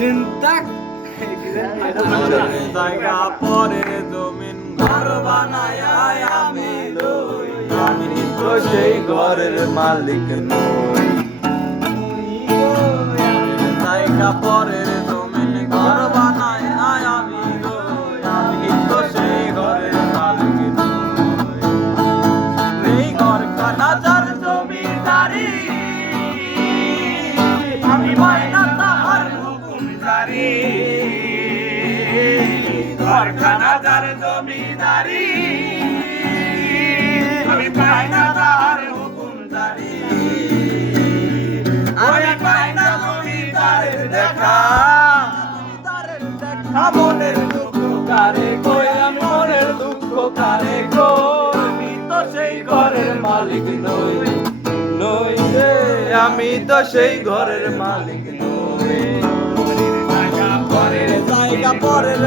চিন্তা জায়গা পরের জমিন ঘর বানায় আমি আমি তো সেই ঘরের মালিক নই। ঘরখানা যার জমিদারি আমি পাই না তাহার হুকুম জারি। আমি পাই না জমিদারের দেখা মনের দুঃখ কারে কই আমি মনের দুঃখ কারে কই? আমি তো সেই ঘরের মালিক নই নই রে আমি তো সেই ঘরের মালিক নই। জায়গা পরের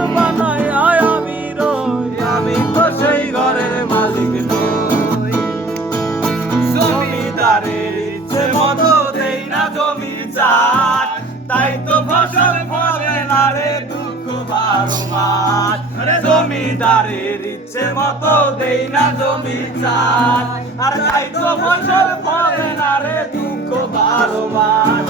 আমি রই, আমি তো সেই ঘরের মালিক জমিদারের ইচ্ছে মতো দেই না জমি চাট তাই তো ফসল ফলে না রে দুঃখ বারো মাস। জমিদারের মতো দেই না জমি চাট আর তাই তো ফসল ফলে না রে দুঃখ বারো মাস।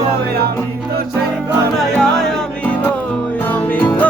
Singh Ganaya.